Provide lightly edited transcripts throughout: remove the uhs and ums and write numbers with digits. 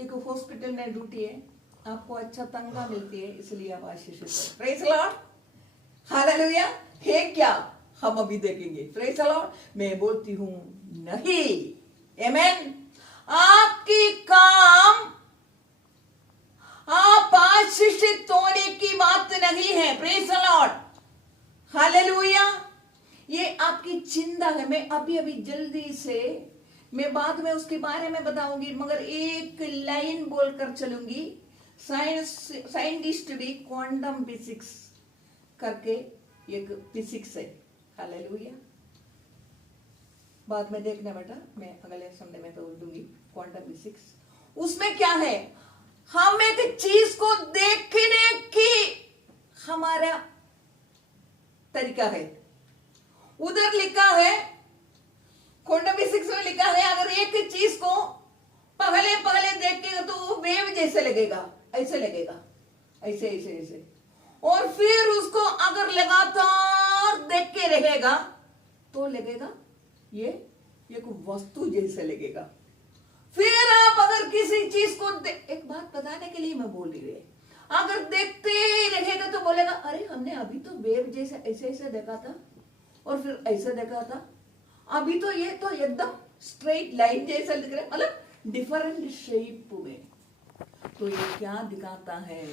एक हॉस्पिटल में ड्यूटी है, आपको अच्छा तनख्वाह मिलती है, इसलिए आप आशीषित हैं। Praise the lord, hallelujah. है क्या? हम अभी देखेंगे। Praise the Lord. मैं बोलती हूँ नहीं, आमेन। आपकी काम आप आशीषित होने की बात नहीं है। Praise the lord, hallelujah. ये आपकी चिंता है। मैं अभी अभी जल्दी से, मैं बाद में उसके बारे में बताऊंगी, मगर एक लाइन बोलकर चलूंगी। साइंटिस्ट भी क्वांटम फिजिक्स करके एक फिजिक्स है, हालेलुया। बाद में देखना बेटा, मैं अगले संडे में बोल दूंगी क्वांटम फिजिक्स। उसमें क्या है, हम एक चीज को देखने की हमारा तरीका है। उधर लिखा है, क्वांटम फिजिक्स में लिखा है, अगर एक चीज को पहले पहले देखेगा तो वो वेव जैसे लगेगा, ऐसे लगेगा, ऐसे ऐसे ऐसे। और फिर उसको अगर लगातार देख के रहेगा तो लगेगा ये एक वस्तु जैसे लगेगा। फिर आप अगर किसी चीज को एक बात बताने के लिए मैं बोल रही है, अगर देखते ही रहेगा तो बोलेगा अरे हमने अभी तो वेव जैसे ऐसे ऐसे देखा था और फिर ऐसे देखा था, अभी तो ये तो एकदम स्ट्रेट लाइन जैसा दिख रहा है, मतलब डिफरेंट शेप में। तो ये क्या दिखाता है,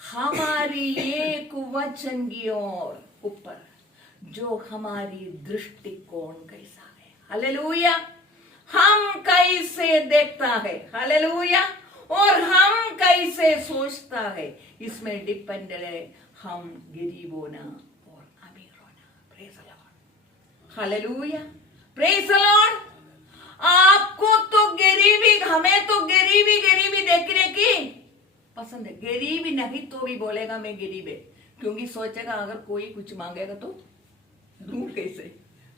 हमारी एक वचन की ओर ऊपर जो हमारी दृष्टिकोण कैसा है, हालेलुया। हम कैसे देखता है, हालेलुया, और हम कैसे सोचता है, इसमें डिपेंडेंट है हम गरीब होना और अमीर होना। Praise the lord, hallelujah, praise the Lord. आपको तो गरीबी, हमें तो गरीबी गरीबी देखने की पसंद है। गरीबी नहीं तो भी बोलेगा मैं गरीब है, क्योंकि सोचेगा अगर कोई कुछ मांगेगा तो दूं कैसे।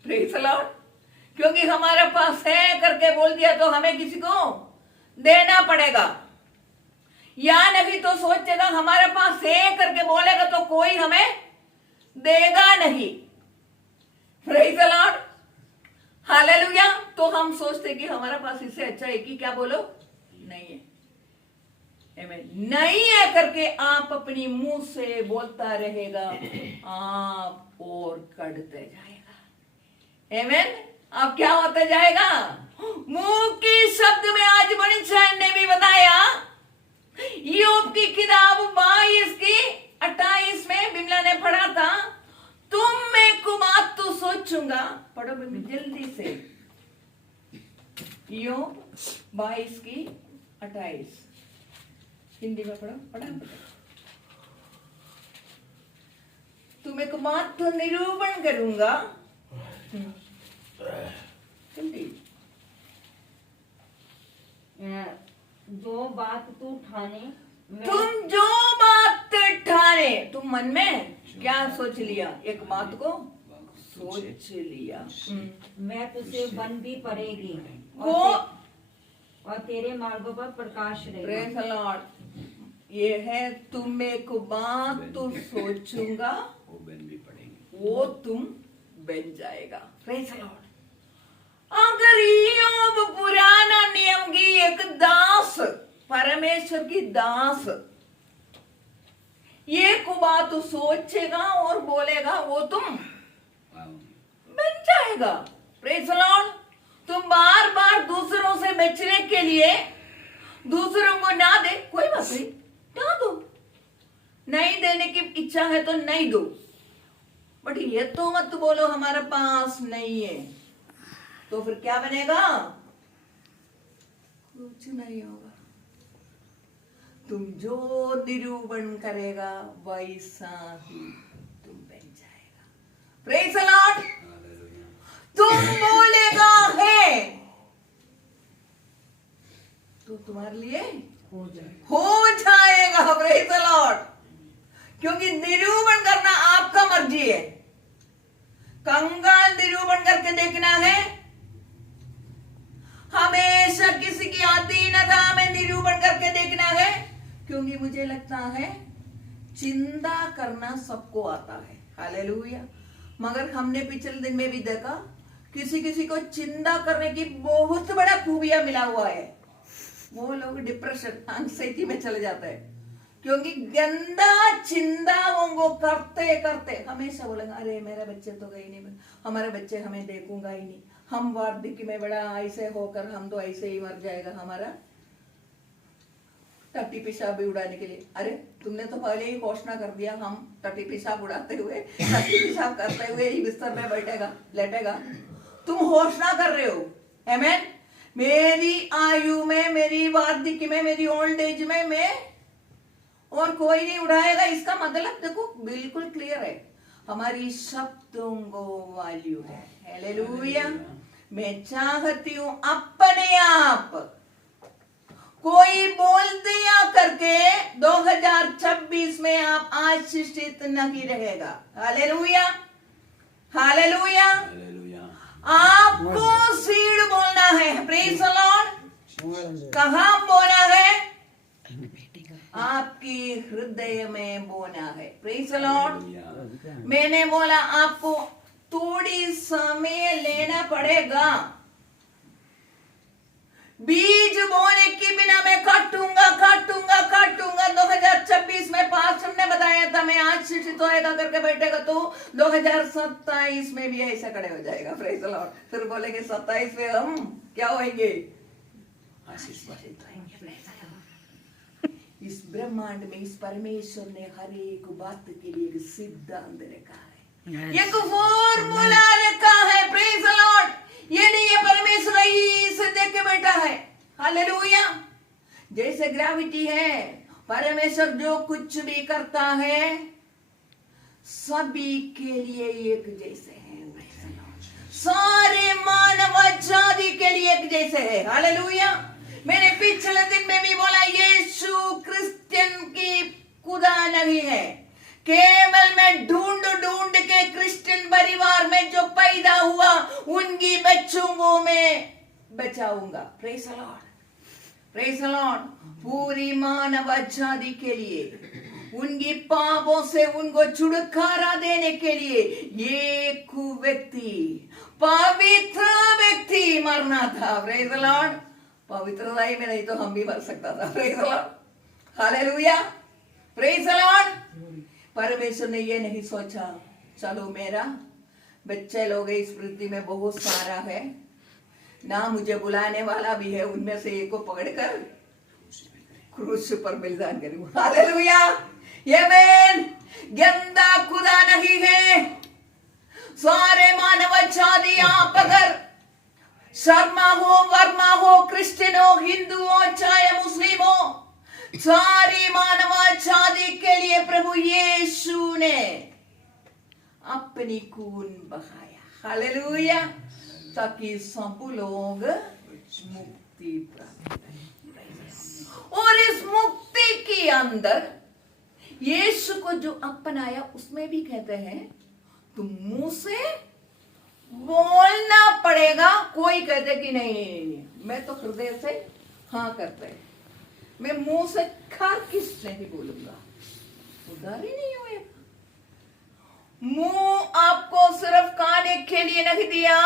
प्रेज द लॉर्ड, क्योंकि हमारे पास है करके बोल दिया तो हमें किसी को देना पड़ेगा, या नहीं तो सोचेगा हमारे पास है करके बोलेगा तो कोई हमें देगा नहीं। Praise the lord, hallelujah. तो हम सोचते कि हमारे पास इससे अच्छा है कि क्या बोलो नहीं है, आमीन। नहीं है करके आप अपनी मुंह से बोलता रहेगा, आप और कड़ते जाएगा, आमीन। अब क्या होता जाएगा, मुंह की शब्द में आज मनीषा ने भी बताया, ईयोब की किताब 22 की 28 में बिमला ने पढ़ा था, तुम मैं को बात तो सोचूंगा। पढ़ो बिमला जल्दी से, ईयोब 22 की 28 हिंदी में पढ़ो, पढ़ा। तुम एक बात तो निरूपण करूंगा, जल्दी। जो बात तू ठाने, तुम जो बात ठाने, तुम मन में क्या सोच लिया, एक बात को सोच लिया, मैं तुझे बन भी पड़ेगी वो और तेरे मार्गों पर प्रकाश रहेगा। Praise the Lord. ये है, तुम एक बात तो सोचूंगा, वो बन भी पड़ेगी, वो तुम बन जाएगा। Praise the Lord. अगर ईयोब पुराना नियम की एक दास, परमेश्वर की दास, ये को बात सोचेगा और बोलेगा वो तुम बन जाएगा। Praise the Lord. तुम बार बार दूसरों से बचने के लिए दूसरों को ना दे, कोई बात नहीं, ना दो, नहीं देने की इच्छा है तो नहीं दो, बट ये तो मत बोलो हमारे पास नहीं है, तो फिर क्या बनेगा, कुछ नहीं होगा। तुम जो निरूपण करेगा वैसा ही तुम बन जाएगा। Praise the Lord. तुम बोलेगा है तो तुम्हारे लिए हो जाएगा। Praise the Lord. क्योंकि निरूपण करना आपका मर्जी है। कंगाल निरूपण करके देखना है, हमेशा किसी की अधीनता में निरूपण करके देखना है, क्योंकि मुझे लगता है चिंता करना सबको आता है, हालेलुया। मगर हमने पिछले दिन में भी देखा किसी किसी को चिंता करने की बहुत बड़ा खूबियां मिला हुआ है, वो लोग डिप्रेशन एंग्जाइटी में चले जाते हैं, क्योंकि गंदा चिंताओं को करते करते हमेशा बोलेंगे अरे मेरे बच्चे तो गए नहीं, हमारे बच्चे हमें देखूंगा ही नहीं, हम वार्धक्य में बड़ा ऐसे होकर हम तो ऐसे ही मर जाएगा, हमारा टट्टी पेशाब भी उड़ाने के लिए। अरे तुमने तो पहले ही घोषणा कर दिया हम टट्टी पेशाब उड़ाते हुए, टट्टी पेशाब करते हुए ही बिस्तर में बैठेगा लेटेगा, तुम घोषणा कर रहे हो। आमीन। मेरी आयु में, मेरी वार्धक्य में, मेरी ओल्ड एज में मैं और कोई नहीं उड़ाएगा, इसका मतलब देखो बिल्कुल क्लियर है, हमारी शब्दों को वैल्यू है। हालेलुया। मैं चाहती हूं अपने आप कोई बोल दिया करके 2026 में आप आशीषित नहीं रहेगा। Hallelujah, hallelujah. हालेलुया। आपको सीड बोलना है। Praise the Lord. कहां बोलना है? आपकी हृदय में बोना है। Praise the Lord. मैंने बोला आपको थोड़ी समय लेना पड़ेगा। बीज बोने के बिना मैं काटूंगा काटूंगा काटूंगा 2026 में पास्टर ने बताया था मैं आशीषित होएगा करके बैठेगा तो 2027 में भी ऐसा खड़े हो जाएगा। Praise the Lord. फिर बोलेंगे 27 में हम क्या होंगे? आशीषित होंगे। इस ब्रह्मांड में इस परमेश्वर ने हर एक बात के लिए एक सिद्धांत रखा है, एक फॉर्मूला रखा है। Praise the Lord. ये नहीं है परमेश्वर इसे देख के बैठा है। हालेलुया। जैसे ग्रेविटी है, परमेश्वर जो कुछ भी करता है सभी के लिए एक जैसे है। सारे मानव जाति के लिए एक जैसे है। हालेलुया। मैंने पिछले दिन में भी बोला यीशु क्रिश्चियन की खुदा नहीं है, केवल मैं ढूंढ ढूंढ के क्रिश्चियन परिवार में जो पैदा हुआ उनकी बच्चों को मैं बचाऊंगा। Praise the lord, praise the lord. पूरी मानव जाति के लिए उनकी पापों से उनको छुटकारा देने के लिए एक व्यक्ति, पवित्र व्यक्ति मरना था। Praise the Lord. पवित्रता ही में नहीं तो हम भी मर सकता था। Praise the lord. Hallelujah, praise the Lord. परमेश्वर ने ये नहीं सोचा चलो मेरा बच्चे लोग इस पृथ्वी में बहुत सारा है ना, मुझे बुलाने वाला भी है, उनमें से एक को पकड़कर क्रूस पर बलिदान करूं। हालेलुया, आमीन। गंदा खुदा नहीं है। सारे मानव जाति आप अगर शर्मा हो, वर्मा हो, क्रिश्चियन हो, हिंदू हो, चाहे मुस्लिम हो, सारी मानव जाति के लिए प्रभु यीशु ने अपनी खून बहाया। हालेलुया, ताकि सब लोग मुक्ति प्राप्त करें। और इस मुक्ति के अंदर यीशु को जो अपनाया उसमें भी कहते हैं तुम मुंह से बोलना पड़ेगा। कोई कहते कि नहीं नहीं नहीं मैं तो हृदय से हाँ करते हैं, मैं मुंह से खर किस नहीं बोलूंगा, उधर ही नहीं हुए। मुंह आपको सिर्फ खाने के लिए नहीं दिया,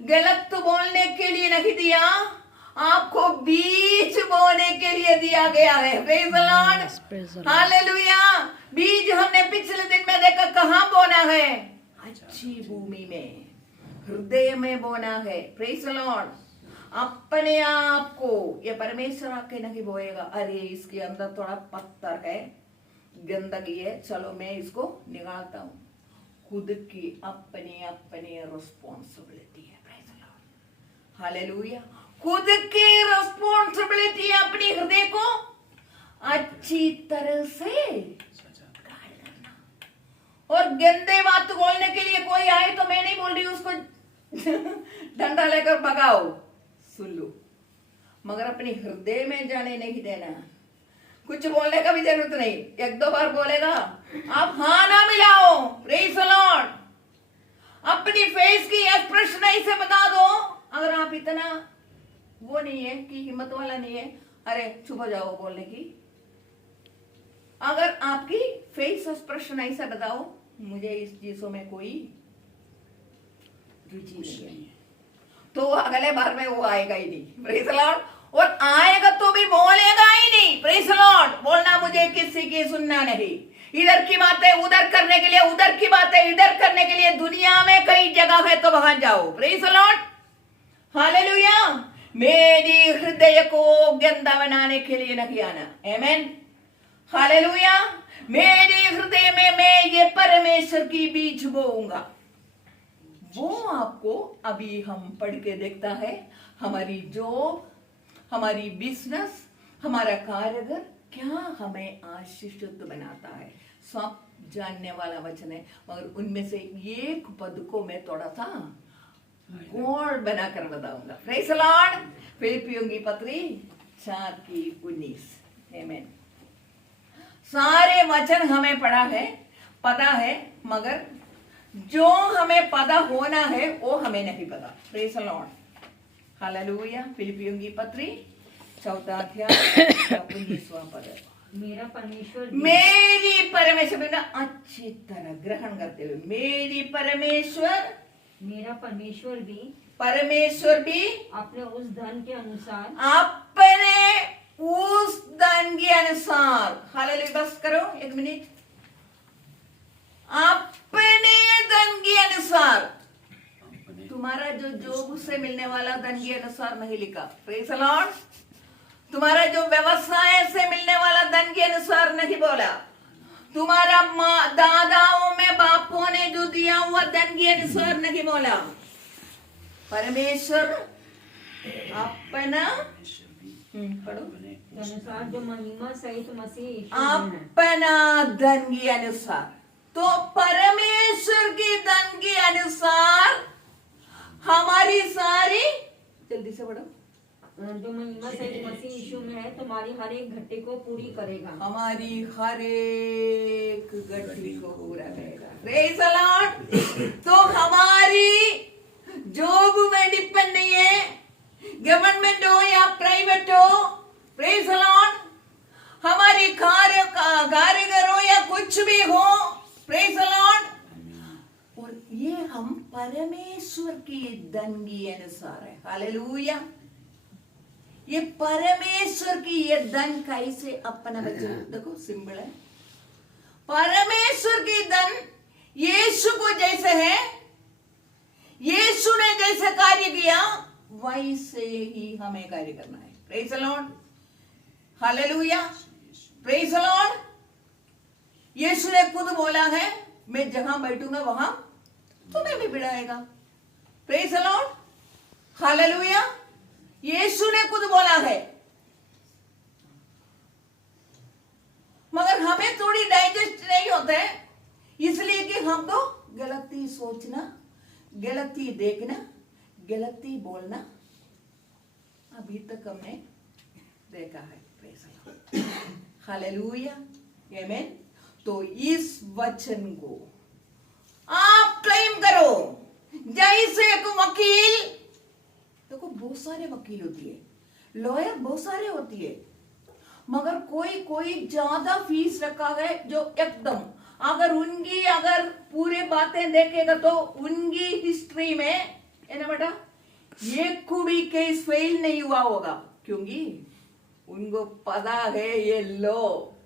गलत बोलने के लिए नहीं दिया, आपको बीज बोने के लिए दिया गया है। Praise the lord. हालेलुया। बीज हमने पिछले दिन में देखा कहां बोना है? अच्छी भूमि में, हृदय में बोना है। Praise the Lord. अपने आप को ये परमेश्वर आके नहीं बोएगा अरे इसके अंदर थोड़ा पत्थर है, गंदगी है, चलो मैं इसको निकालता हूं। खुद की अपनी अपनी रिस्पॉन्सिबिलिटी है। Praise the lord. हालेलुया। खुद की रिस्पॉन्सिबिलिटी है अपनी हृदय को अच्छी तरह से गार्ड करना। और गंदे बात बोलने के लिए कोई आए तो मैं नहीं बोल रही उसको डंडा लेकर भगाओ, सुन लो, मगर अपने हृदय में जाने नहीं देना। कुछ बोलने का भी जरूरत नहीं, एक दो बार बोलेगा आप हाँ ना मिलाओ। Praise the Lord. अपनी फेस की एक्सप्रेशन ऐसे बता दो। अगर आप इतना वो नहीं है कि हिम्मत वाला नहीं है अरे चुप हो जाओ बोलने की, अगर आपकी फेस एक्सप्रेशन ऐसा बताओ मुझे इस चीजों में कोई रुचि नहीं है, तो अगले बार में वो आएगा ही नहीं। Praise the Lord. और आएगा तो भी बोलेगा ही नहीं। Praise the Lord. बोलना मुझे किसी की सुनना नहीं। इधर की बातें उधर करने के लिए, उधर की बातें इधर करने के लिए दुनिया में कई जगह है तो वहां जाओ। Praise the lord. हालेलुया। मेरी हृदय को गंदा बनाने के लिए नहीं आना। आमेन। हालेलुया। मेरी हृदय में मैं ये परमेश्वर की बीज बोऊंगा। वो आपको अभी हम पढ़ के देखता है। हमारी जॉब, हमारी बिजनेस, हमारा कार्यगर क्या हमें आशीषित बनाता है, सब जानने वाला वचन है। मगर उनमें से एक पद को मैं थोड़ा सा गौर बनाकर बताऊंगा। Praise the Lord. फिलिपियों की पत्री 4:19। आमीन। सारे वचन हमें पढ़ा है, पता है, मगर जो हमें पता होना है वो हमें नहीं पता। Praise the lord. हालेलुया। फिलिपियों की पत्री 4 अध्याय 19वां पद। मेरा परमेश्वर मेरी परमेश्वर बिना अच्छी तरह ग्रहण करते हुए, मेरी परमेश्वर भी अपने उस धन के अनुसार, अपने उस धन के अनुसार, हालेलुया। बस करो 1 मिनट। अपने धन के अनुसार, तुम्हारा जो जॉब से मिलने वाला धन के अनुसार नहीं लिखा। Praise the Lord. तुम्हारा जो व्यवसाय से मिलने वाला धन के अनुसार नहीं बोला। तुम्हारा दादाओं में बापों ने जो दिया हुआ धन के अनुसार नहीं बोला। परमेश्वर अपना पढ़ो के अनुसार जो महिमा सहित मसीह यीशु में है। अपना धन के अनुसार। तो परमेश्वर की धन के अनुसार हमारी सारी, जल्दी से पढ़ो, जो महिमा सहित मसीह यीशु में है तुम्हारी हर एक घटी को पूरी करेगा। हमारी हर एक घटी को पूरा करेगा। Praise the Lord. तो हमारी जॉब में डिपेंड नहीं है, गवर्नमेंट हो या प्राइवेट हो। Praise the Lord. हमारी कारीगर हो या कुछ भी हो। Praise the Lord. और ये हम परमेश्वर की धन के अनुसार है। हालेलुया। ये परमेश्वर की ये धन कैसे अपना बच्चे, देखो सिंबल है। परमेश्वर की धन यीशु को जैसे है, यीशु ने जैसे कार्य किया वैसे ही हमें कार्य करना है। Praise the lord. Hallelujah. Praise the lord. यीशु ने खुद बोला है, मैं जहां बैठूंगा वहां तुम्हें भी बिठाएगा। Praise the lord. हालेलुया। यीशु ने खुद बोला है, मगर हमें थोड़ी डाइजेस्ट नहीं होता है, इसलिए कि हम तो गलती सोचना, गलती देखना, गलती बोलना अभी तक हमने देखा है। Praise the lord. हालेलुया। आमीन। तो इस वचन को आप क्लेम करो। जैसे एक वकील, देखो बहुत सारे वकील होती है, लॉयर बहुत सारे होती है, मगर कोई कोई ज्यादा फीस रखा है जो एकदम, अगर पूरे बातें देखेगा तो उनकी हिस्ट्री में है ना बेटा, एक को भी केस फेल नहीं हुआ होगा, क्योंकि उनको पता है ये लो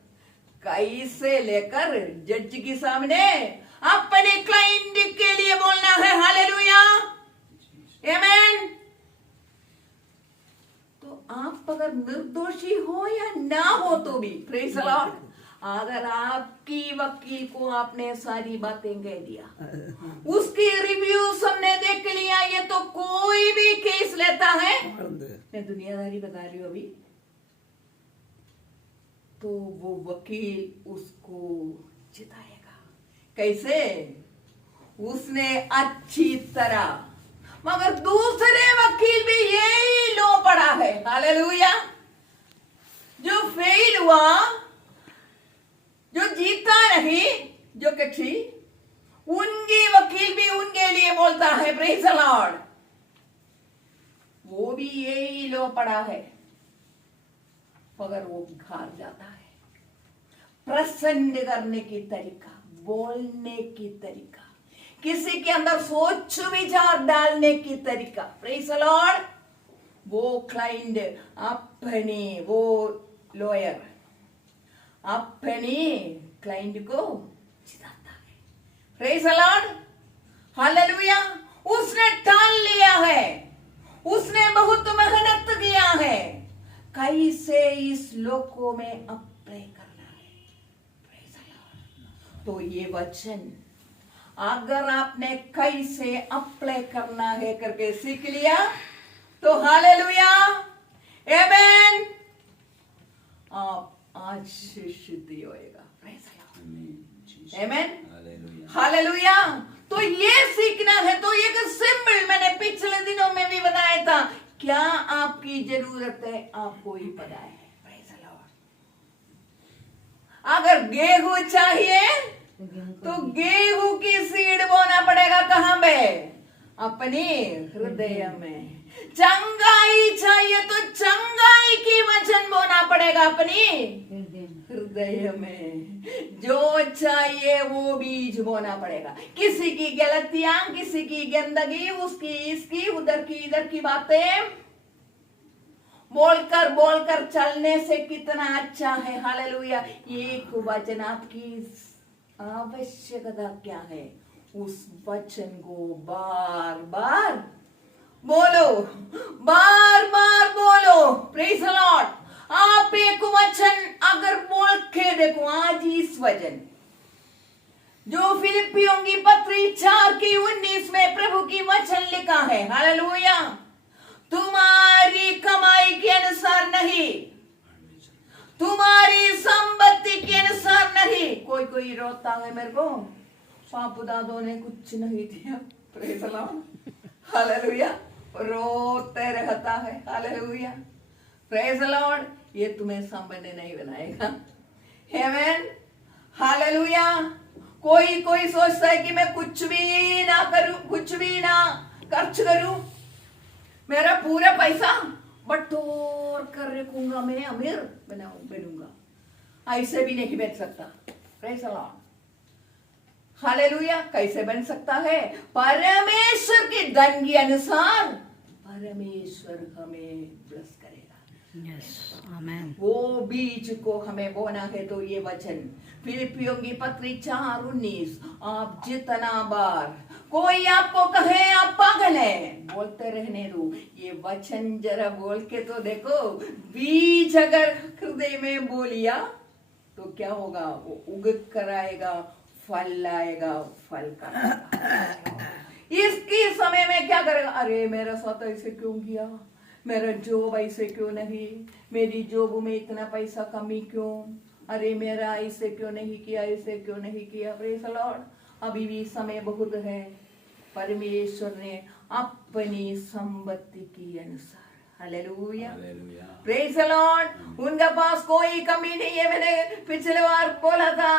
कैसे लेकर जज के सामने अपने क्लाइंट के लिए बोलना है। हालेलुया। आमीन। तो आप अगर निर्दोषी हो या ना हो तो भी, प्रेज़ द लॉर्ड, अगर आपकी वकील को आपने सारी बातें कह दिया, उसकी रिव्यू हमने देख लिया, ये तो कोई भी केस लेता है, मैं दुनियादारी बता रही हूं अभी, तो वो वकील उसको जिताएगा। कैसे? उसने अच्छी तरह, मगर दूसरे वकील भी यही लो पड़ा है। हालेलुया। जो फेल हुआ, जो जीता नहीं, जो कक्षी, उनकी वकील भी उनके लिए बोलता है। Praise the Lord. वो भी यही लो पड़ा है, मगर वो हार जाता है। प्रसन्न करने की तरीका, बोलने की तरीका, किसी के अंदर सोच विचार डालने की तरीका, प्रेज़ द लॉर्ड, वो क्लाइंट अपने वो लॉयर अपने क्लाइंट को जिताता है। Praise the lord, hallelujah. उसने टाल लिया है, उसने बहुत मेहनत किया है, कैसे इस लोकों में अप्लाई करना है। Praise the Lord. तो ये वचन अगर आपने कैसे अप्लाई करना है करके सीख लिया तो हालेलुया, आमेन, आप आज से शुद्धि होएगा। प्रेज़ द लॉर्ड, आमीन, जीसस। आमेन, हालेलुया। हालेलुया। तो ये सीखना है। तो एक सिंबल मैंने पिछले दिनों में भी बताया था, क्या आपकी जरूरत है आपको ही पता है। Praise the Lord. अगर गेहूं चाहिए तो गेहूं की सीड बोना पड़ेगा कहां पे? अपने हृदय में। चंगाई चाहिए तो चंगाई की वचन बोना पड़ेगा अपनी हृदय में। जो चाहिए वो बीज बोना पड़ेगा। किसी की गलतियां, किसी की गंदगी, उसकी इसकी उधर की इधर की बातें बोलकर बोलकर चलने से कितना अच्छा है। हालेलुया। एक वचन आपकी आवश्यकता क्या है, उस वचन को बार बार बोलो, बार बार बोलो। Praise the Lord. आप एक वचन अगर बोल के देखो आज इस वचन जो फिलिपियों की पत्री 4:19 में प्रभु की वचन लिखा है, हालेलुया, तुम्हारी कमाई के अनुसार नहीं, तुम्हारी संपत्ति के अनुसार नहीं। कोई कोई रोता है मेरे को, पापू दादों ने कुछ नहीं दिया। प्रेज़ द लॉर्ड, हालेलुया, रोते रहता है। Hallelujah, praise the Lord. ये तुम्हें संपन्न नहीं बनाएगा। आमेन, हालेलुया। कोई कोई सोचता है कि मैं कुछ भी ना करूं, कुछ भी ना खर्च करूं, मेरा पूरा पैसा बटोर कर रखूंगा, मैं अमीर बनूंगा। ऐसे भी नहीं बन सकता। Praise the lord, hallelujah. कैसे बन सकता है? परमेश्वर के धन के अनुसार परमेश्वर हमें ब्लेस करेगा। यस, आमेन। वो बीज को हमें बोना है। तो ये वचन फिलिपियों की पत्री 4:19, आप जितना बार कोई आपको कहे आप पागल है, बोलते रहने दो। ये वचन जरा बोल के तो देखो। बीज अगर हृदय में बोलिया तो क्या होगा? वो उग कर आएगा, फल लाएगा, फल का। इसकी समय में क्या करेगा? अरे मेरा साथ ऐसे क्यों किया, मेरा जॉब ऐसे क्यों नहीं, मेरी जॉब में इतना पैसा कमी क्यों, अरे मेरा ऐसे क्यों नहीं किया, ऐसे क्यों नहीं किया। Praise the Lord. अभी भी समय बहुत है। परमेश्वर ने अपनी संपत्ति के अनुसार, hallelujah, hallelujah. Praise the Lord, उनके पास कोई कमी नहीं है। मैंने पिछले बार बोला था,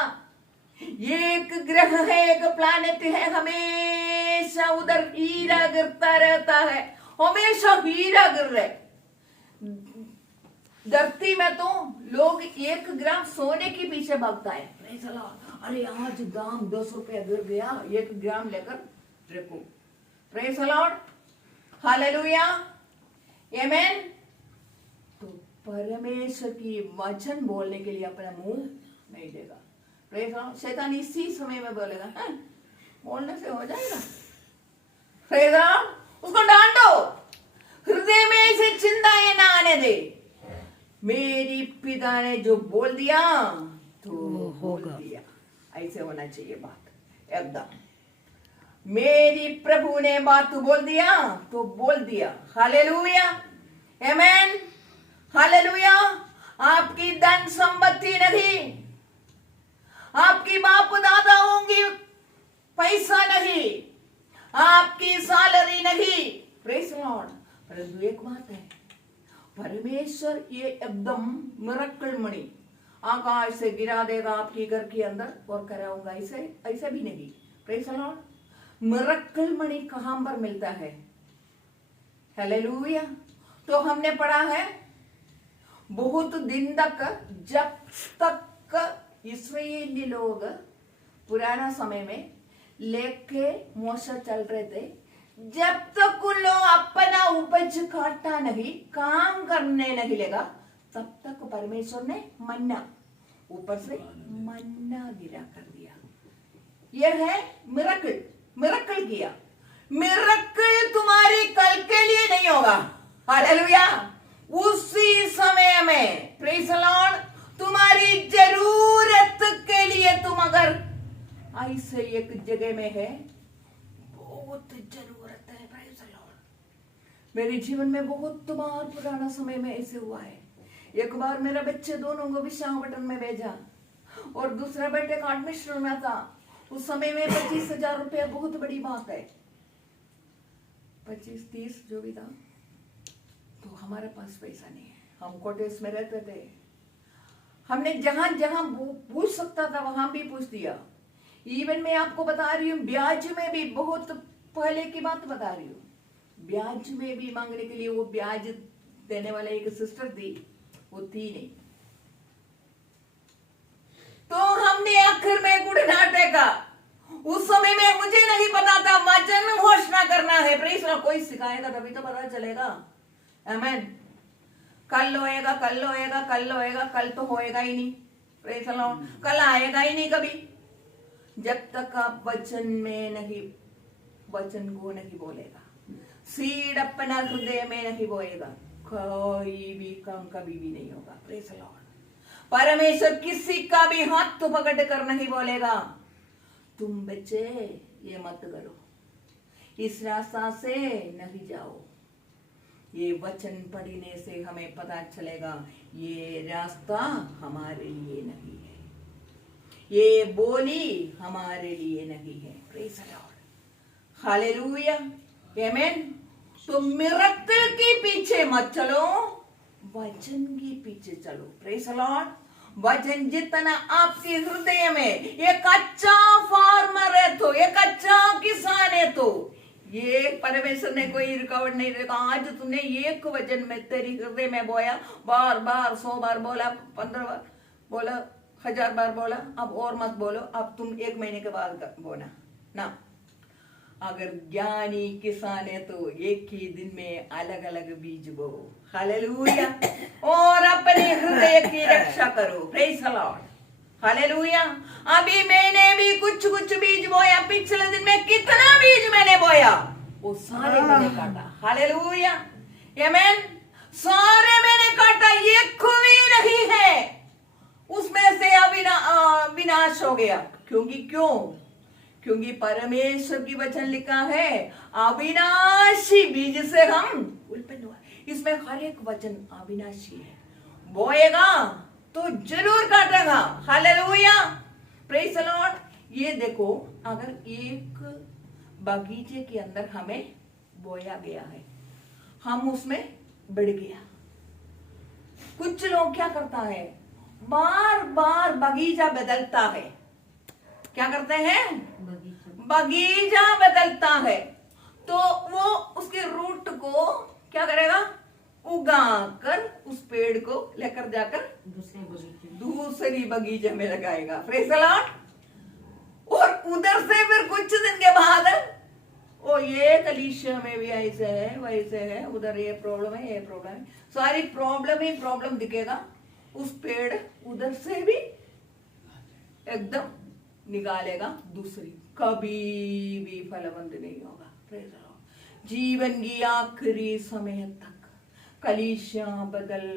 एक ग्रह है, एक प्लैनेट है, हमेशा उधर हीरा गिरता रहता है, हमेशा हीरा गिर रहे। धरती में तो लोग 1 ग्राम सोने के पीछे भागता है। Praise the Lord. अरे आज दाम 10 रुपया गिर गया, 1 ग्राम लेकर रखो। प्रेज़ द लॉर्ड, हालेलुया, आमेन। तो परमेश्वर की वचन बोलने के लिए अपना मुंह नहीं देगा। Praise the Lord. शैतान इसी समय में बोलेगा, बोलने से हो जाएगा। Praise the Lord. उसको डांटो, हृदय में ऐसे चिंताएं ना आने दे। मेरी पिता ने जो बोल दिया तो बोल दिया, ऐसे होना चाहिए बात एकदम। मेरी प्रभु ने बात बोल दिया तो बोल दिया। हालेलुया, आमेन, हालेलुया। आपकी धन संपत्ति नहीं, आपकी बाप दादाओं की पैसा नहीं, आपकी सैलरी नहीं। Praise the Lord. परंतु एक बात है, परमेश्वर ये एकदम मिरेकल मणि आकाश से गिरा देगा आपके घर के अंदर और कराऊंगा, ऐसे ऐसे भी नहीं। Praise the Lord. मिरेकल मणि कहां पर मिलता है? हालेलुया। तो हमने पढ़ा है बहुत दिन तक, जब तक इस्राएली लोग पुराना समय में लेके मोशा चल रहे थे, जब तक उन लोग अपना उपज काटना नहीं, काम करने नहीं लगा, तब तक परमेश्वर ने मन्ना, ऊपर से मन्ना गिरा कर दिया। यह है मिरेकल, मिरेकल किया। मिरेकल तुम्हारी कल के लिए नहीं होगा, हालेलुया। उसी समय में प्रेज़ द लॉर्ड, तुम्हारी जरूरत के लिए तुम अगर ऐसे एक जगह में है, बहुत जरूरत है, प्रेज़ द लॉर्ड। मेरे जीवन में बहुत बार पुराना समय में ऐसे हुआ है। एक बार मेरा बच्चे दोनों को विशाखापट्टनम में भेजा और दूसरा बेटे का एडमिशन में था। उस समय में 25,000 रुपया बहुत बड़ी बात है, 25-30 जो भी था। तो हमारे पास पैसा नहीं है, हम कोटेस में रहते थे। हमने जहां जहां पूछ सकता था वहां भी पूछ दिया। इवन मैं आपको बता रही हूँ, ब्याज में भी, बहुत पहले की बात बता रही हूँ, ब्याज में भी मांगने के लिए, वो ब्याज देने वाले एक सिस्टर थी, वो थी नहीं। तो हमने आखिर में घुटना टेका। उस समय में मुझे नहीं पता था वचन घोषणा करना है, प्रेज़ लॉर्ड। कोई सिखाएगा तभी तो पता चलेगा, आमीन। कल होएगा, कल होएगा, कल होएगा, कल तो होएगा ही नहीं, प्रेज़ लॉर्ड। कल आएगा ही नहीं कभी, जब तक आप वचन में नहीं, वचन को नहीं बोलेगा, सीड अपना हृदय में नहीं बोएगा, कोई भी काम कभी भी नहीं होगा, प्रेज़ लॉर्ड। परमेश्वर किसी का भी हाथ तो पकड़ कर नहीं बोलेगा, तुम बच्चे ये मत करो, इस रास्ता से नहीं जाओ। ये वचन पढ़ने से हमें पता चलेगा ये रास्ता हमारे लिए नहीं है, ये बोली हमारे लिए नहीं है, प्रेज़ द लॉर्ड, हालेलुया, आमीन। तो मिरेकल के पीछे मत चलो, वचन के पीछे चलो, प्रेज़ द लॉर्ड। वचन जितना आपके हृदय में, एक अच्छा फार्मर है तो, एक अच्छा किसान है तो, ये परमेश्वर ने कोई रिकॉर्ड नहीं रखा। आज तुमने एक वचन में तेरी हृदय में बोया, बार बार 100 बार बोला, 15 बार बोला, 1000 बार बोला, अब और मत बोलो, अब तुम 1 महीने के बाद बोना ना। अगर ज्ञानी किसान है तो एक ही दिन में अलग अलग बीज बो, हालेलुया, और अपने हृदय की रक्षा करो, प्रेज़ द लॉर्ड, हालेलुया। अभी मैंने भी कुछ कुछ बीज बोया, पिछले दिन में कितना बीज मैंने बोया, वो सारे मैंने काटा, हालेलुया, आमीन। सारे मैंने काटा, एक भी नहीं है उसमें से विनाश हो गया। क्योंकि परमेश्वर की वचन लिखा है, अविनाशी बीज से हम उत्पन्न हुआ। इसमें हर एक वचन अविनाशी है, बोएगा तो जरूर काटेगा, हालेलुया, प्रेज़ द लॉर्ड। ये देखो, अगर एक बगीचे के अंदर हमें बोया गया है, हम उसमें बढ़ गया। कुछ लोग क्या करता है, बार बार बगीचा बदलता है। क्या करते हैं, बगीचा बदलता है, तो वो उसके रूट को क्या करेगा, उगा कर उस पेड़ को लेकर जाकर दूसरी बगीचे में लगाएगा, प्रेज़ द लॉर्ड। और उधर से फिर कुछ दिन के बाद, ओ ये कलीसिया में भी ऐसे है, वैसे है, उधर ये प्रॉब्लम है, ये प्रॉब्लम है, सारी प्रॉब्लम ही प्रॉब्लम दिखेगा। उस पेड़ उधर से भी एकदम निकालेगा, दूसरी कभी भी फलवंत नहीं होगा, प्रेज़ द लॉर्ड। जीवन की आखिरी समय तक कलीसिया बदल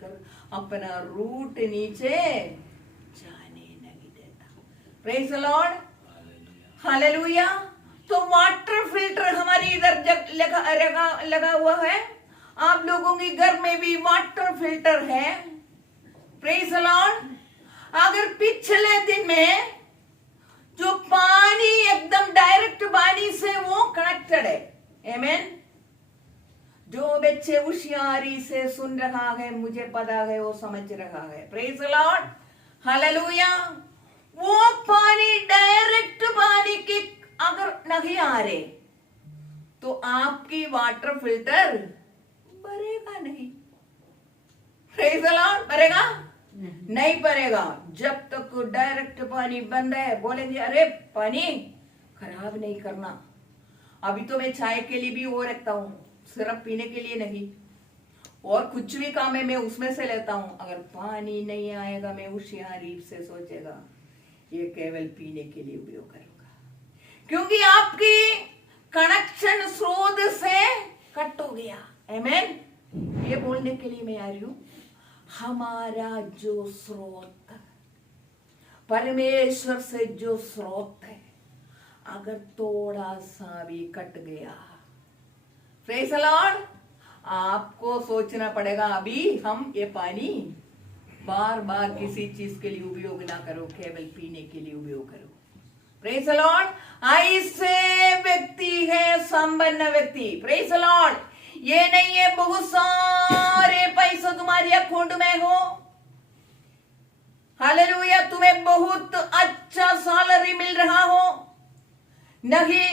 कर अपना रूट नीचे जाने नहीं देता, प्रेज़ द लॉर्ड, हालेलुया। तो वाटर फिल्टर हमारी इधर लगा हुआ है, आप लोगों के घर में भी वाटर फिल्टर है, प्रेज़ द लॉर्ड। अगर पिछले दिन में जो पानी एकदम डायरेक्ट पानी से वो कनेक्टेड है, आमीन। जो बच्चे होशियारी से सुन रहा है, मुझे पता है वो समझ रहा है, प्रेज़ द लॉर्ड, हालेलुया। वो पानी डायरेक्ट पानी की अगर नहीं आ रहे तो आपकी वाटर फिल्टर भरेगा नहीं, प्रेज़ द लॉर्ड, भरेगा नहीं भरेगा। जब तक डायरेक्ट पानी बंद है, बोलेंगे अरे पानी खराब नहीं करना। अभी तो मैं चाय के लिए भी वो रखता हूँ, सिर्फ पीने के लिए नहीं, और कुछ भी काम है मैं उसमें से लेता हूँ। अगर पानी नहीं आएगा मैं होशियारी से सोचेगा ये केवल पीने के लिए उपयोग करूंगा, क्योंकि आपकी कनेक्शन स्रोत से कट हो गया। आमीन। ये बोलने के लिए मैं आ रही हूं, हमारा जो स्रोत परमेश्वर से जो स्रोत है, अगर थोड़ा सा भी कट गया, प्रेज़ द लॉर्ड, आपको सोचना पड़ेगा अभी हम ये पानी बार बार किसी चीज के लिए उपयोग ना करो, केवल पीने के लिए उपयोग करो। Praise the Lord. ऐसे व्यक्ति है संपन्न व्यक्ति। Praise the Lord. ये नहीं है बहुत सारे पैसे तुम्हारी अकाउंट में हो, हालेलुया, तुम्हें बहुत अच्छा सैलरी मिल रहा हो, नहीं,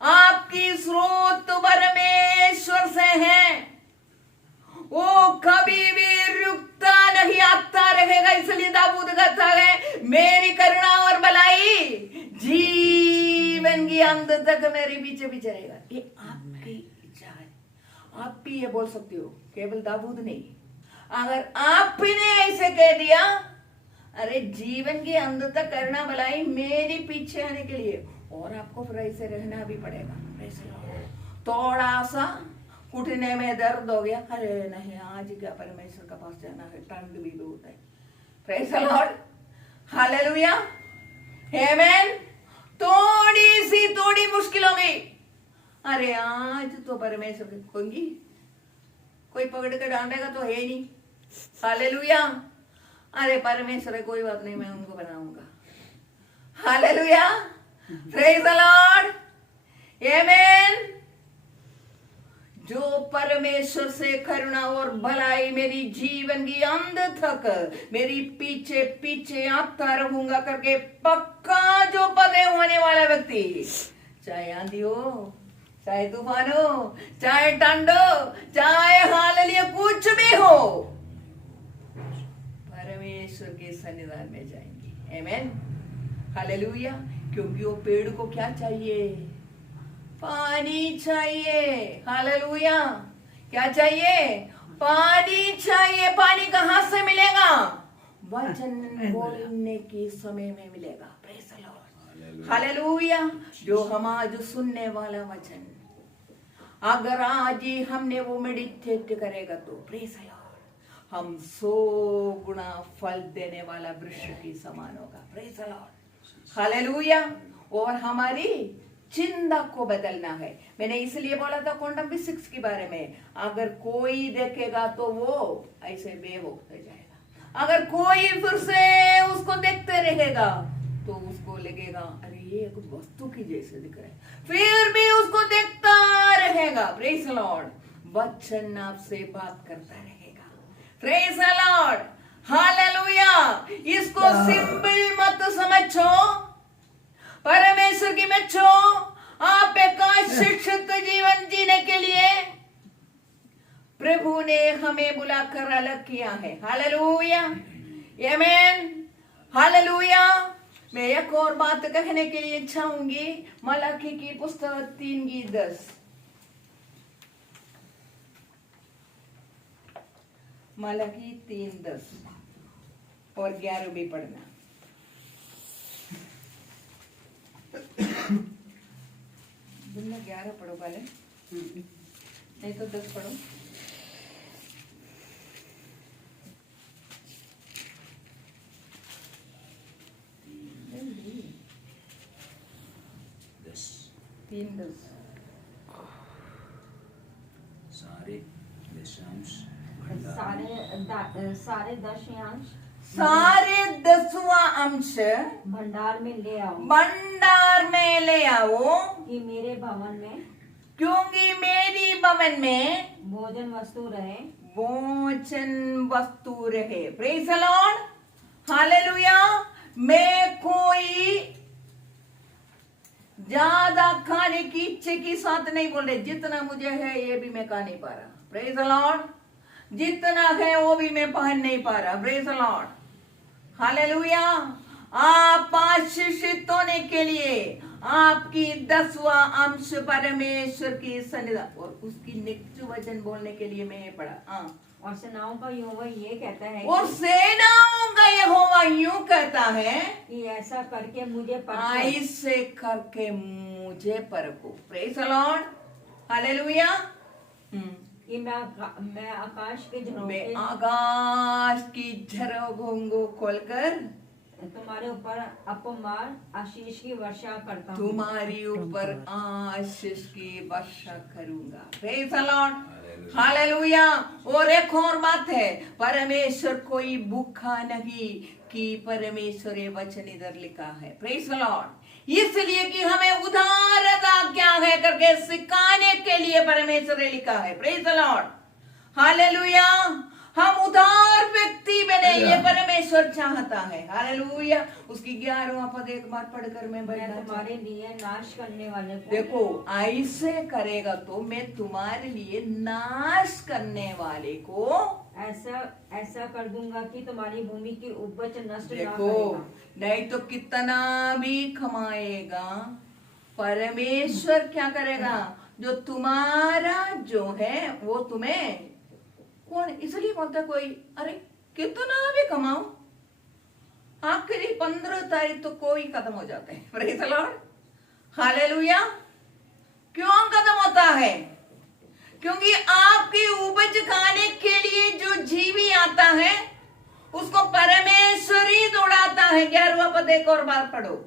आपकी स्रोत परमेश्वर से है, वो कभी भी रुकता नहीं, आता रहेगा। इसलिए दाऊद कहता है मेरी करुणा और भलाई जीवन की अंत तक मेरे पीछे पीछे रहेगा। ये आपकी इच्छा है, आप भी ये बोल सकते हो, केवल दाऊद नहीं। अगर आपने ऐसे कह दिया, अरे जीवन के अंत तक करना भलाई मेरे पीछे आने के लिए, और आपको फिर ऐसे रहना भी पड़ेगा। थोड़ा सा उठने में दर्द हो गया, अरे नहीं आज क्या परमेश्वर का पास जाना है, ठंड भी बहुत है। प्रेज़ द लॉर्ड, हालेलुया, आमीन। थोड़ी मुश्किल हो गई, अरे आज तो परमेश्वर कहूंगी, कोई पकड़ के डांटेगा तो है नहीं, हालेलुया। अरे परमेश्वर है, कोई बात नहीं, मैं उनको बनाऊंगा, हालेलुया, प्रेज़ द लॉर्ड, आमीन। जो परमेश्वर से करुणा और भलाई मेरी जीवन की अंत तक मेरी पीछे पीछे आता रहूंगा करके पक्का जो पदे होने वाला व्यक्ति, चाहे आंधी हो, चाहे तूफान हो, चाहे ठंड हो, चाहे हालेलुया कुछ भी हो, परमेश्वर के सन्निधान में जाएंगे। आमीन, हालेलुया। क्योंकि वो पेड़ को क्या चाहिए? पानी चाहिए। हालेलुया, क्या चाहिए? पानी चाहिए। पानी कहां से मिलेगा? वचन बोलने के समय में मिलेगा। Praise the lord, hallelujah. जो हम आज सुनने वाला वचन, अगर आज ही हमने वो मेडिटेट करेगा तो प्रेज़ द लॉर्ड, हम 100 गुना फल देने वाला वृक्ष के समान होगा। Praise the lord, hallelujah. और हमारी चिंता को बदलना है। मैंने इसलिए बोला था क्वांटम फिजिक्स के बारे में, अगर कोई देखेगा तो वो ऐसे बेवकूफ हो जाएगा। अगर कोई फिर से उसको देखते रहेगा तो उसको लगेगा अरे ये एक वस्तु की जैसे दिख रहा है, फिर भी उसको देखता रहेगा। प्रेज़ द लॉर्ड, वचन आपसे बात करता रहेगा। Praise the lord, hallelujah. इसको सिंपल मत समझो, परमेश्वर की बच्चों, आप एक शिक्षित जीवन जीने के लिए प्रभु ने हमें बुलाकर अलग किया है। हालेलुया, आमीन, हालेलुया। मैं एक और बात कहने के लिए चाहूंगी, मलाकी की पुस्तक 3:10, मलाकी 3:10 और 11 भी पढ़ना। बोलना 11 पढ़ो पहले, नहीं तो 10 पढ़ो। दस 3:10 सारे दशांश सारे दशयांश सारे 10वां अंश भंडार में ले आओ, भंडार में ले आओ, कि मेरे भवन में क्योंकि मेरी भवन में भोजन वस्तु रहे, भोजन वस्तु रहे। Praise the lord, hallelujah. मैं कोई ज्यादा खाने की इच्छा के साथ नहीं बोल रहे, जितना मुझे है ये भी मैं खा नहीं पा रहा। प्रेज़ द लॉर्ड, जितना है वो भी मैं पहन नहीं पा रहा। Praise the lord, hallelujah. आप आशीषित होने के लिए आपकी 10वां अंश परमेश्वर की सन्निधान। और उसकी नेक्स्ट वचन बोलने के लिए मैं पढ़ा। हाँ, और सेनाओं का यहोवा ये कहता है और सेनाओं का यहोवा यूं कहता है कि ऐसा करके मुझे परखो। ऐसे करके मुझे परखो। Praise the lord, hallelujah. कि मैं आकाश के मैं झरोखे आकाश की झरोखों को खोलकर तुम्हारे ऊपर अपमान आशीष की वर्षा करता हूँ। तुम्हारी ऊपर आशीष की वर्षा करूंगा। Praise the lord, hallelujah. और एक और बात है, परमेश्वर कोई भूखा नहीं कि परमेश्वर ये वचन इधर लिखा है। प्रेज द लॉर्ड, इसलिए कि हमें उदारता क्या है करके सिखाने के लिए परमेश्वर ने लिखा है। Praise the lord, hallelujah. हम उदार व्यक्ति बने, ये परमेश्वर चाहता है। हालेलुया। उसकी 11वां पद एक बार पढ़कर मैं मैं तुम्हारे लिए नाश करने वाले को देखो, ऐसे करेगा तो मैं तुम्हारे लिए नाश करने वाले को ऐसा कर दूंगा कि तुम्हारी भूमि की उपज नष्ट ना देखो, करेगा। नहीं तो कितना भी कमाएगा, परमेश्वर क्या करेगा? जो तुम्हारा जो है वो तुम्हें कौन, इसलिए बोलता कोई, अरे कितना भी कमाओ, आखिरी 15 तारीख तो कोई खत्म हो जाते हैं। Praise the lord, hallelujah. क्यों खत्म होता है? क्योंकि आपकी उपज खाने के लिए जो जीवी आता है उसको परमेश्वर ही दौड़ाता है। 11वां पद एक और बार पढ़ो।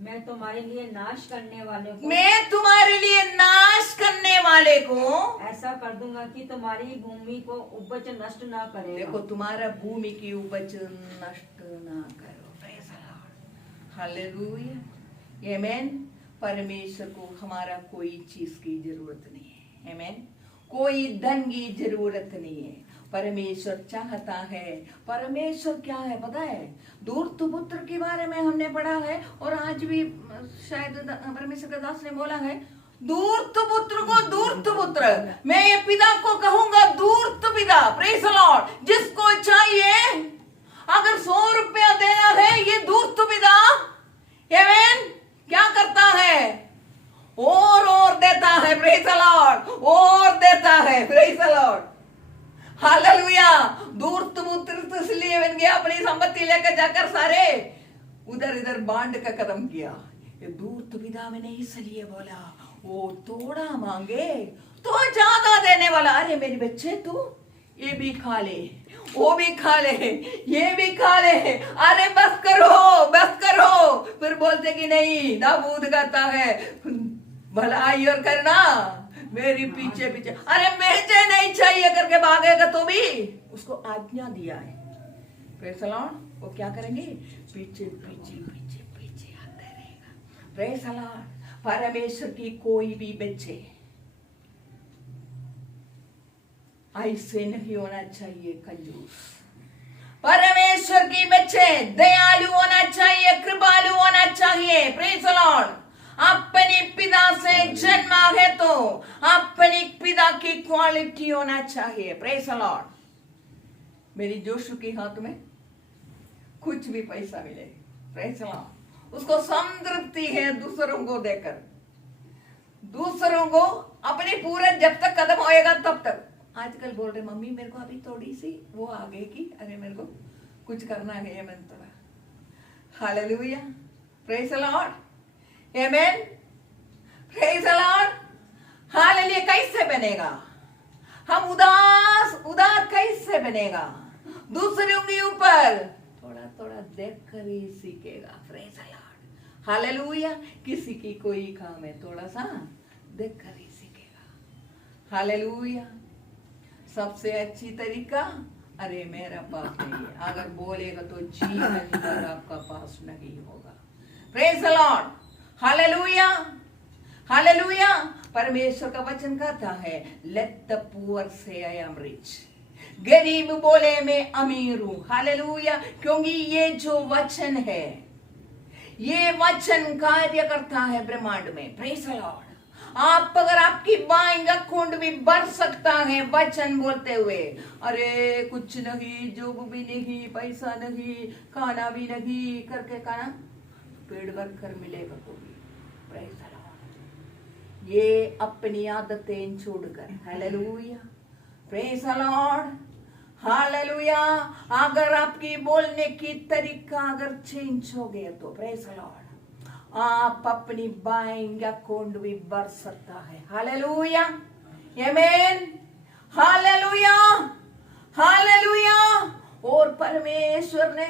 मैं तुम्हारे लिए नाश करने वाले को मैं तुम्हारे लिए नाश करने वाले को ऐसा कर दूंगा कि तुम्हारी भूमि को उपज नष्ट ना करेगा। देखो, तुम्हारा भूमि की उपज नष्ट ना करो। प्रेज़ द लॉर्ड, हालेलुया, आमेन। परमेश्वर को हमारा कोई चीज की जरूरत नहीं है, आमेन। कोई धन की जरूरत नहीं है। परमेश्वर चाहता है, परमेश्वर क्या है पता है? धूर्त पुत्र के बारे में हमने पढ़ा है और आज भी शायद परमेश्वर के दास ने बोला है, धूर्त पुत्र को धूर्त पुत्र, मैं ये पिता को कहूंगा धूर्त पिता। प्रेज़ द लॉर्ड, जिसको चाहिए अगर 100 रुपया देना है, ये धूर्त पिता आमेन क्या करता है? और देता है। प्रेज़ द लॉर्ड, और देता है। Praise the lord, hallelujah. धूर्त पुत्र तो इसलिए बन गया, अपनी संपत्ति लेकर जाकर सारे उधर इधर बांट का कदम किया। ये धूर्त पिता मैंने इसलिए बोला, वो थोड़ा मांगे तो ज्यादा देने वाला। अरे मेरे बच्चे, तू ये भी खा ले, वो भी खा ले, ये भी खा ले, अरे बस करो, बस करो। फिर बोलते कि नहीं, दाऊद कहता है भलाई और करना मेरी पीछे पीछे, अरे मुझे नहीं चाहिए करके भागेगा तो भी उसको आज्ञा दिया है। प्रेज़ द लॉर्ड, वो क्या करेंगे? पीछे पीछे पीछे पीछे आते रहेगा। प्रेज़ द लॉर्ड, परमेश्वर की कोई भी बच्चे ऐसे नहीं होना चाहिए कंजूस। परमेश्वर की बच्चे दयालु होना चाहिए, कृपालु होना चाहिए। प्रेज़ द लॉर्ड, अपने पिता से जन्मा है तो अपने पिता की क्वालिटी होना चाहिए। प्रेज़ द लॉर्ड, मेरी जोशु के हाथ में कुछ भी पैसा मिले, प्रेज़ द लॉर्ड, उसको संतृप्ति है दूसरों को देकर, दूसरों को अपनी पूरा जब तक कदम होएगा तब तक। आजकल बोल रहे मम्मी मेरे को अभी थोड़ी सी वो आगे की, अरे मेरे को कुछ करना है ये मन थोड़ा। Hallelujah, praise the Lord, amen, praise the lord, hallelujah. कैसे बनेगा? हम उदार कैसे बनेगा? दूसरों के ऊपर थोड़ा थोड़ा देख कर ही सीखेगा। Praise the lord, hallelujah. किसी की कोई काम है, थोड़ा सा देख कर ही सीखेगा। हालेलुया। सबसे अच्छी तरीका, अरे मेरा पास नहीं है, अगर बोलेगा तो जीवन भर आपका पास नहीं होगा। Praise the lord, hallelujah, hallelujah. परमेश्वर का वचन कहता है, लेट द पुअर से आई एम रिच, गरीब बोले मैं अमीर हूं। हालेलुया, क्योंकि ये जो वचन है, ये वचन कार्य करता है ब्रह्मांड में। प्रेज़ द लॉर्ड, आप अगर आपकी बाइंग अकाउंट भी बढ़ सकता है वचन बोलते हुए, अरे कुछ नहीं, जॉब भी नहीं, पैसा नहीं, खाना भी नहीं करके खाना पेट भर कर मिलेगा तो भी। Praise the Lord. ये अपनी आदतें छोड़कर, hallelujah, praise the lord, hallelujah. अगर आपकी बोलने की तरीका अगर चेंज हो गया तो प्रेज द लॉर्ड, आप अपनी बैंक अकाउंट भी बढ़ सकता है, हालेलुया, आमीन, हालेलुया, हालेलुया। और परमेश्वर ने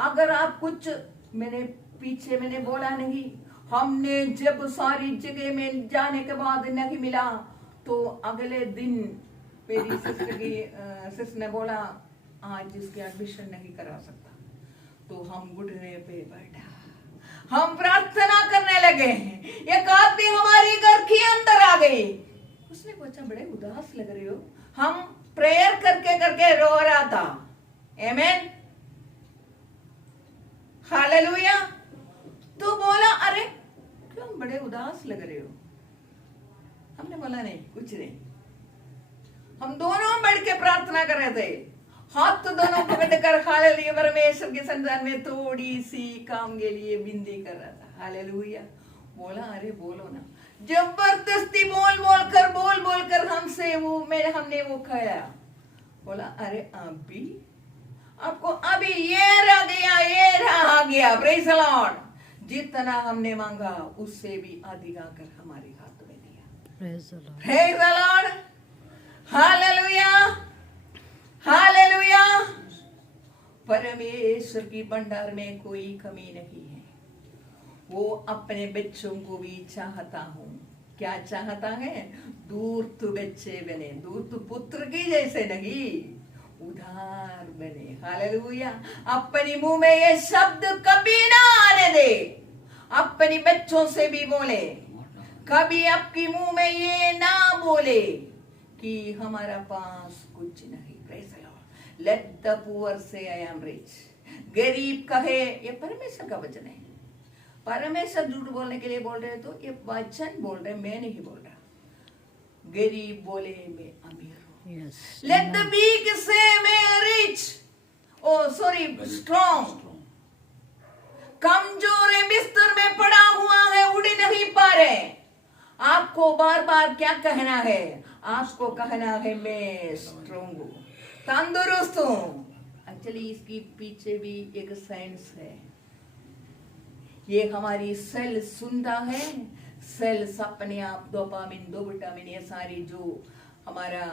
अगर आप कुछ, मैंने बोला नहीं, हमने जब सारी जगह में जाने के बाद नहीं मिला तो अगले दिन मेरी सिस्टर ने बोला आज इसके एडमिशन नहीं करा सकता, तो हम घुटने पे बैठा, हम प्रार्थना करने लगे। एक आदमी हमारी घर के अंदर आ गई, उसने पूछा बड़े उदास लग रहे हो, हम प्रेयर करके करके रो रहा था, आमीन, हालेलुया। तो बोला अरे क्यों बड़े उदास लग रहे हो? हमने बोला नहीं, कुछ नहीं, हम दोनों बैठ के प्रार्थना कर रहे थे, हाथ दोनों पकड़ कर हालेलुया परमेश्वर के संधान में थोड़ी सी काम के लिए विनती कर रहा था, हालेलुया। बोला अरे बोलो ना, जबरदस्ती बोल कर हमसे हमने वो खाया। बोला अरे अभी आपको अभी ये रह गया, प्रेज द लॉर्ड। जितना हमने मांगा उससे भी अधिक आकर हमारे हाथ में दिया, praise the lord, hallelujah, hallelujah. परमेश्वर की भंडार में कोई कमी नहीं है, वो अपने बच्चों को भी चाहता हूँ। क्या चाहता है? दूत बच्चे बने, दूत पुत्र की जैसे नहीं, उधार बने, हालेलुया। अपने मुंह में ये शब्द कभी ना आने दे, अपने बच्चों से भी बोले, कभी आपके मुंह में ये ना बोले कि हमारा पास कुछ नहीं, praise the Lord. Let the poor से आई एम रिच, गरीब कहे, ये परमेश्वर का वचन है। परमेश्वर झूठ बोलने के लिए बोल रहे तो ये वचन बोल रहे, मैं नहीं बोल रहा। गरीब बोले मैं अमीर हूं, लेट द वीक से मैं रिच, ओ सॉरी स्ट्रॉन्ग। कमजोर है, बिस्तर में पड़ा हुआ है, उड़ नहीं पा रहे, आपको बार बार क्या कहना है? आपको कहना है मैं स्ट्रॉन्ग हूं, तंदुरुस्त हूं। एक्चुअली इसकी पीछे भी एक साइंस है, ये हमारी सेल सुनता है, सेल्स अपने आप डोपामिन, दो विटामिन, ये सारी जो हमारा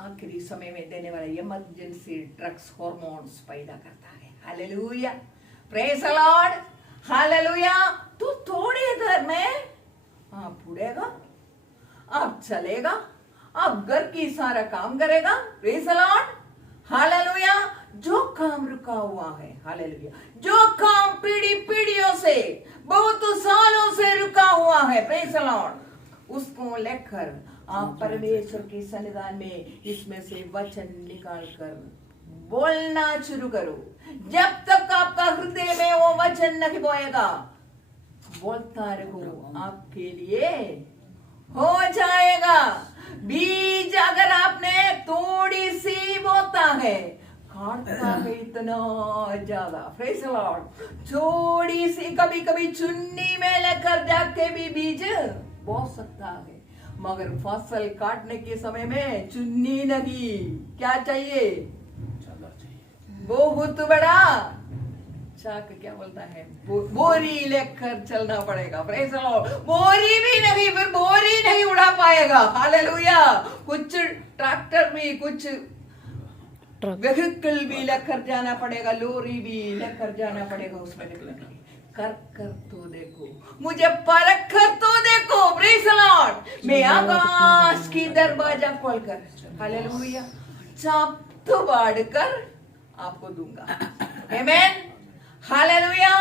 आखिरी समय में देने वाला इमरजेंसी ड्रग्स हार्मोन्स पैदा करता है, hallelujah, praise the lord, hallelujah. तो थोड़ी देर में आप उड़ेगा, आप चलेगा, आप घर की सारा काम करेगा, प्रेज द लॉर्ड, हालेलुया। जो काम रुका हुआ है, हालेलुया, जो काम पीढ़ियों से, बहुत सालों से रुका हुआ है, प्रेज द लॉर्ड, उसको लेकर आप परमेश्वर की सन्निधान में इसमें से वचन निकाल कर बोलना शुरू करो। जब तक आपका हृदय में वो वचन नहीं बोएगा, बोलता रहो, आपके लिए हो जाएगा। बीज अगर आपने थोड़ी सी बोता है, काटता है इतना ज्यादा, प्रेज द लॉर्ड, थोड़ी सी कभी कभी चुन्नी में लेकर जाके भी बीज बो सकता है, मगर फसल काटने के समय में चुन्नी नहीं, क्या चाहिए? बहुत बड़ा चाक, क्या बोलता है, बोरी लेकर चलना पड़ेगा, प्रेज द लॉर्ड। बोरी भी नहीं, फिर बोरी नहीं उड़ा पाएगा, हालेलुया। कुछ ट्रैक्टर भी, कुछ व्हीकल भी लेकर जाना पड़ेगा, लोरी भी लेकर जाना पड़ेगा, उसमें कर तो देखो, मुझे परख कर तो देखो, प्रेज द लॉर्ड। मैं आकाश की दरवाजा खोलकर, हालेलुया, चाप तो बाढ़ कर आपको दूंगा, आमीन, हालेलुया,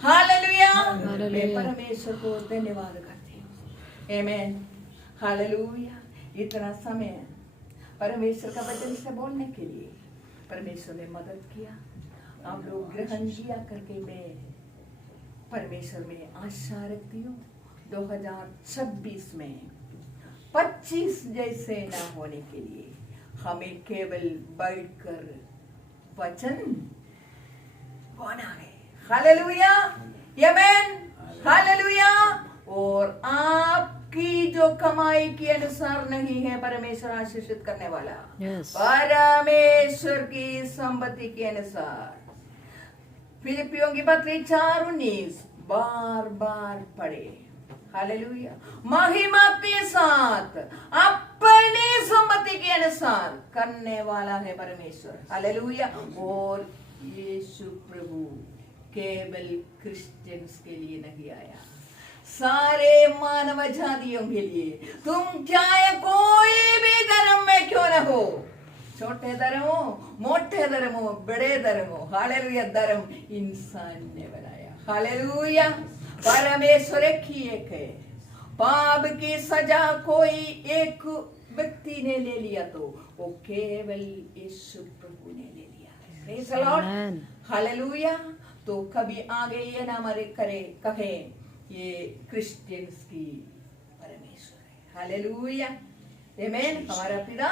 हालेलुया। मैं परमेश्वर को धन्यवाद करती हूँ, आमीन, हालेलुया। इतना समय परमेश्वर का वचन से बोलने के लिए परमेश्वर ने मदद किया, आप लोग ग्रहण किया करके मैं परमेश्वर में आशा रखती हूँ 2026 में 25 जैसे ना होने के लिए हमें केवल बैठकर वचन बोलना है, हालेलुया, आमीन, हालेलुया। और आपकी जो कमाई के अनुसार नहीं है, परमेश्वर आशीषित करने वाला। Yes. परमेश्वर की संपत्ति के अनुसार। फिलिपियों की पत्री 4:19 बार बार पढ़े। हालेलुया। महिमा के साथ अपनी संपत्ति के अनुसार करने वाला है परमेश्वर। हालेलुया। और यीशु प्रभु केवल क्रिश्चियंस के लिए नहीं आया, सारे मानव जातियों के लिए। तुम चाहे कोई भी धर्म में क्यों न हो, छोटे धर्म हो, मोटे धर्म हो, बड़े धर्म हो, हालेलुया, धर्म इंसान ने बनाया। हालेलुया। परमेश्वर एक ही एक है। पाप की सजा कोई एक व्यक्ति ने ले लिया तो वो केवल यीशु प्रभु ने ले लिया। Praise the Lord. Amen. Hallelujah. तो कभी आगे ये ना मरे करे कहे ये क्रिश्चियंस की परमेश्वर है। हालेलुया। आमेन। हमारा पिता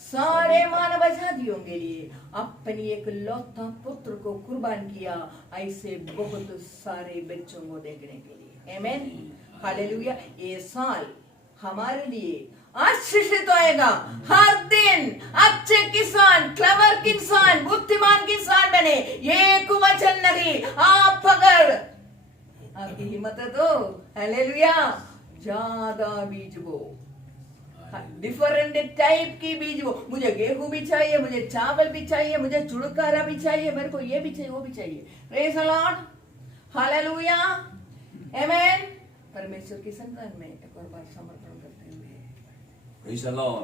सारे मानव जातियों के लिए अपनी एक लौता पुत्र को कुर्बान किया, ऐसे बहुत सारे बच्चों को देखने के लिए। आमेन। हालेलुया। ये साल हमारे लिए आशीषित होएगा। हर दिन अच्छे किसान, क्लेवर किसान, बुद्धिमान किसान बने। ये कुवचन नहीं, आप अगर आपकी हिम्मत है तो हालेलुया ज्यादा बीज बो, डिफरेंट टाइप की बीज वो। मुझे गेहूं भी चाहिए, मुझे चावल भी चाहिए, मुझे चुड़कारा भी चाहिए, मेरे को ये भी चाहिए, वो भी चाहिए। Praise the lord. हालेलुया। आमेन। परमेश्वर की संतान में एक और बार समर्पण करते हुए Praise the Lord.